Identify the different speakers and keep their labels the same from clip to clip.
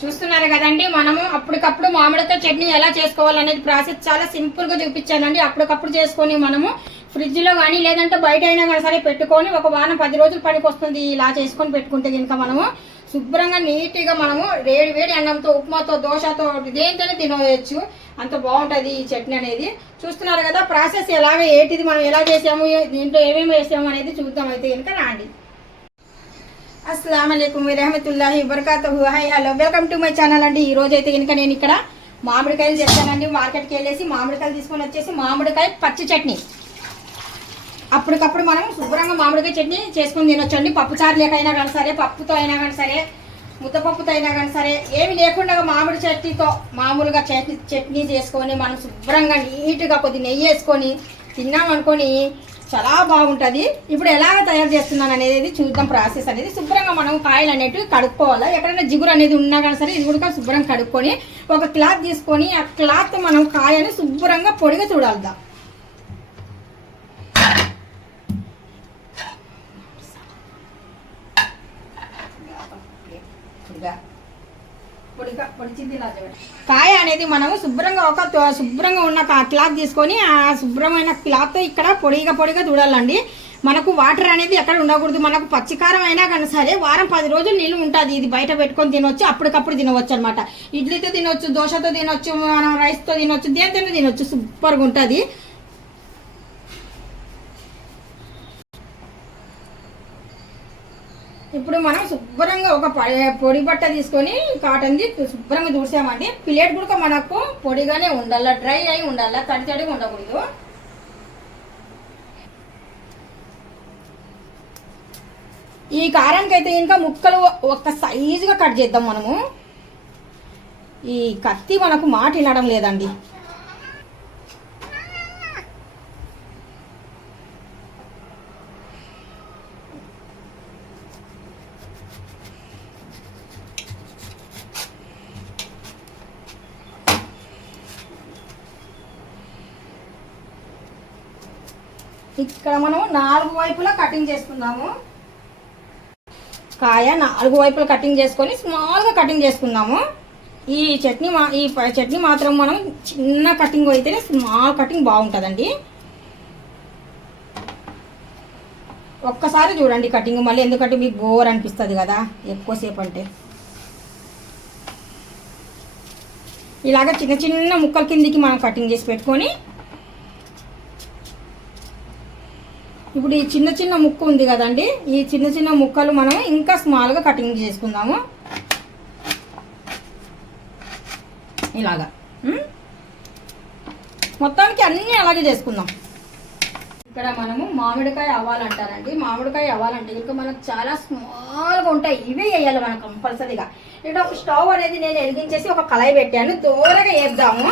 Speaker 1: చూస్తున్నారు కదండి మనము అప్పటికప్పుడు మామిడికాయ చట్నీ ఎలా చేసుకోవాలనేది ప్రాసెస్ చాలా సింపుల్గా చూపించానండి. అప్పటికప్పుడు చేసుకొని మనము ఫ్రిడ్జ్లో కానీ లేదంటే బయట అయినా కానీ సరే పెట్టుకొని ఒక వారం పది రోజులు పనికి వస్తుంది ఇలా చేసుకొని పెట్టుకుంటే కనుక మనము శుభ్రంగా నీట్గా మనము వేడి వేడి అన్నంతో ఉప్మాతో దోశతో దేనితోనే తినవచ్చు. అంత బాగుంటుంది ఈ చట్నీ అనేది. చూస్తున్నారు కదా ప్రాసెస్ ఎలాగ ఏంటిది మనం ఎలా చేసాము దీంట్లో ఏమేమి వేసాము అనేది చూద్దాం అయితే కనుక రాండి. అస్సలం అయికం వరహమతుల్లాహి వబర్కాతుహు hi hello welcome to my channel అండి. ఈ రోజు అయితే కనుక నేను ఇక్కడ మామిడికాయలు తెచ్చానండి మార్కెట్కి వెళ్ళేసి మామిడికాయలు తీసుకొని వచ్చేసి మామిడికాయ పచ్చి చట్నీ. అప్పటికప్పుడు మనం శుభ్రంగా మామిడికాయ చట్నీ చేసుకుని తినొచ్చండి. పప్పు లేకైనా కానీ సరే పప్పుతో అయినా కానీ సరే ముద్దపప్పుతో అయినా కానీ సరే ఏమి లేకుండా మామిడి చట్నీతో మామూలుగా చట్నీ చట్నీ చేసుకొని మనం శుభ్రంగా నీట్గా కొద్ది నెయ్యి వేసుకొని తిన్నామనుకొని చాలా బాగుంటుంది. ఇప్పుడు ఎలాగ తయారు చేస్తున్నాను అనేది చూద్దాం ప్రాసెస్ అనేది. శుభ్రంగా మనం కాయలు అనేటివి కడుక్కోవాలి? ఎక్కడైనా జిగురు అనేది ఉన్నా కానీ సరే ఇది కూడా శుభ్రం కడుక్కొని ఒక క్లాత్ తీసుకొని ఆ క్లాత్ మనం కాయని శుభ్రంగా పొడిగా చూడాలిద్దాం Yeah పొడిగా పొడిచింది ఇలా చూడండి. కాయ అనేది మనము శుభ్రంగా ఒక శుభ్రంగా ఉన్న క్లాత్ తీసుకొని ఆ శుభ్రమైన క్లాత్ ఇక్కడ పొడిగా పొడిగా చూడాలండి మనకు వాటర్ అనేది ఎక్కడ ఉండకూడదు. మనకు పచ్చికారం అయినా కానీ సరే వారం పది రోజులు నీళ్ళు ఉంటుంది. ఇది బయట పెట్టుకొని తినొచ్చు అప్పటికప్పుడు తినవచ్చు అనమాట ఇడ్లీతో తినొచ్చు దోశతో తినొచ్చు మనం రైస్తో తినొచ్చు దేనితో తినొచ్చు. సూపర్గా ఉంటుంది. ఇప్పుడు మనం శుభ్రంగా ఒక ప- పొడి బట్ట తీసుకొని కాటన్ది శుభ్రంగా చూసామండి ప్లేట్ కూడా మనకు పొడిగానే ఉండాల డ్రై అయి ఉండాల తడి తడిగా ఉండకూడదు. ఈ కారానికి అయితే ఇంకా ముక్కలు ఒక సైజుగా కట్ చేద్దాం మనము. ఈ కత్తి మనకు మాట వినడం లేదండి. ఇక్కడ మనం నాలుగు వైపులా కటింగ్ చేసుకుందాము. కాయ నాలుగు వైపులా కటింగ్ చేసుకొని స్మాల్గా కటింగ్ చేసుకుందాము. ఈ చట్నీ మా ఈ చట్నీ మాత్రం మనం చిన్న కటింగ్ అయితేనే స్మాల్ కటింగ్ బాగుంటుందండి. ఒక్కసారి చూడండి కటింగ్. మళ్ళీ ఎందుకంటే మీకు బోర్ అనిపిస్తుంది కదా ఎక్కువసేపు అంటే. ఇలాగ చిన్న చిన్న ముక్కల కిందికి మనం కటింగ్ చేసి పెట్టుకొని ఇప్పుడు ఈ చిన్న చిన్న ముక్క ఉంది కదండి ఈ చిన్న చిన్న ముక్కలు మనం ఇంకా స్మాల్గా కటింగ్ చేసుకుందాము. ఇలాగా. మొత్తానికి అన్నీ అలాగే చేసుకుందాం. ఇక్కడ మనము మామిడికాయ అవ్వాలంటారండి మామిడికాయ అవ్వాలంటే ఇంకా మనకు చాలా స్మాల్గా ఉంటాయి. ఇవే వేయాలి మనం కంపల్సరీగా ఇక్కడ స్టవ్ అనేది నేను వెలిగించేసి ఒక కళాయి పెట్టాను. దూరగా వేద్దాము.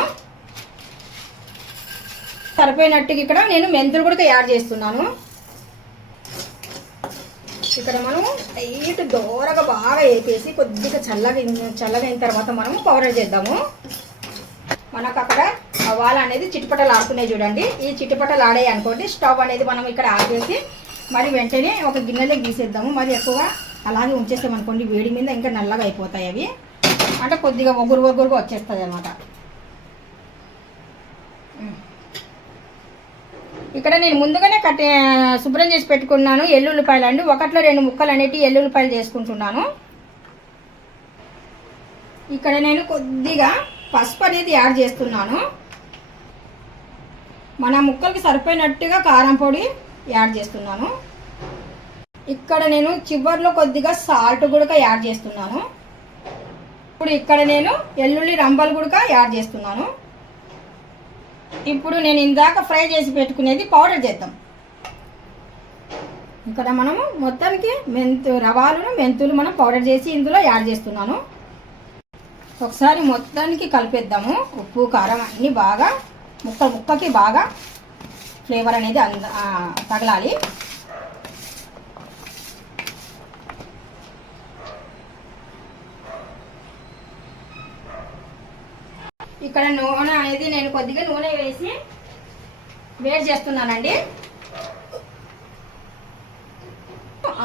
Speaker 1: సరిపోయినట్టుగా ఇక్కడ నేను మెంతులు కూడా యాడ్ చేస్తున్నాను. ఇక్కడ మనం లైట్ దోరగా బాగా వేపేసి కొద్దిగా చల్లగా చల్లగా అయిన తర్వాత మనము పౌడర్ చేద్దాము. మనకు అక్కడ వాల్ అనేది చిట్టుపట్టలు ఆడుతున్నాయి చూడండి. ఈ చిట్టుపట్టలు ఆడాయి అనుకోండి స్టవ్ అనేది మనం ఇక్కడ ఆపేసి మరి వెంటనే ఒక గిన్నెలో గీసేద్దాము. మరి ఎక్కువగా అలాగే ఉంచేసామనుకోండి వేడి మీద ఇంకా నల్లగా అయిపోతాయి అవి. అంటే కొద్దిగా ఒగురు ఒగురుగా వచ్చేస్తుంది అనమాట ఇక్కడ నేను ముందుగానే కట్ శుభ్రం చేసి పెట్టుకున్నాను ఎల్లుల్లిపాయలు అండి. ఒకట్లో రెండు ముక్కలు అనేటివి ఎల్లుల్లిపాయలు చేసుకుంటున్నాను. ఇక్కడ నేను కొద్దిగా పసుపు అనేది యాడ్ చేస్తున్నాను. మన ముక్కలకి సరిపోయినట్టుగా కారం పొడి యాడ్ చేస్తున్నాను. ఇక్కడ నేను చివర్లో కొద్దిగా సాల్ట్ కూడా యాడ్ చేస్తున్నాను. ఇప్పుడు ఇక్కడ నేను ఎల్లుల్లి రంబలు కూడా యాడ్ చేస్తున్నాను. ఇప్పుడు నేను ఇందాక ఫ్రై చేసి పెట్టుకునేది పౌడర్ చేద్దాం. ఇక్కడ మనము మొత్తానికి మెంతు రవాలను మెంతులు మనం పౌడర్ చేసి ఇందులో యాడ్ చేస్తున్నాను. ఒకసారి మొత్తానికి కలిపేద్దాము. ఉప్పు కారం అన్నీ బాగా ముక్క ముక్కకి బాగా ఫ్లేవర్ అనేది అంద తగలాలి. ఇక్కడ నూనె అనేది నేను కొద్దిగా నూనె వేసి వేడి చేస్తున్నానండి.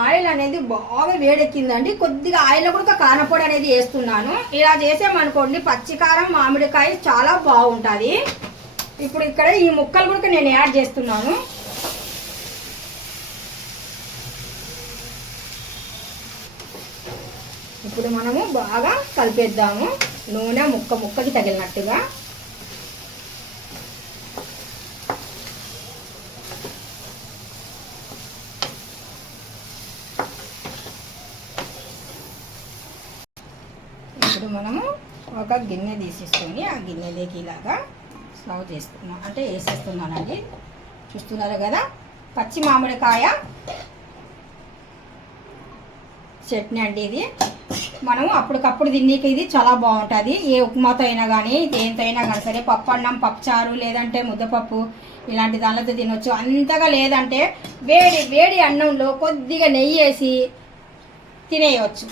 Speaker 1: ఆయిల్ అనేది బాగా వేడెక్కిందండి. కొద్దిగా ఆయిల్లో కూడా కారపొడి అనేది వేస్తున్నాను. ఇలా చేసామనుకోండి పచ్చికారం మామిడికాయ చాలా బాగుంటుంది ఇప్పుడు ఇక్కడ ఈ ముక్కలు కూడా నేను యాడ్ చేస్తున్నాను. ఇప్పుడు మనము బాగా కలిపేద్దాము. నూనె ముక్క ముక్కకి తగిలినట్టుగా. ఇప్పుడు మనము ఒక గిన్నె తీసేసుకొని ఆ గిన్నెలోకి ఇలాగా సర్వ్ చేస్తున్నాం. అంటే వేసేస్తున్నానండి. చూస్తున్నారు కదా? పచ్చి మామిడికాయ చట్నీ అండి ఇది. మనం అప్పటికప్పుడు తిన్నీకి ఇది చాలా బాగుంటుంది. ఏ ఉప్మాతో అయినా కానీ దేంతో కానీ సరే పప్పు అన్నం పప్పుచారు లేదంటే ముద్దపప్పు ఇలాంటి దానితో తినొచ్చు. అంతగా లేదంటే వేడి వేడి అన్నంలో కొద్దిగా నెయ్యి వేసి తినేయవచ్చు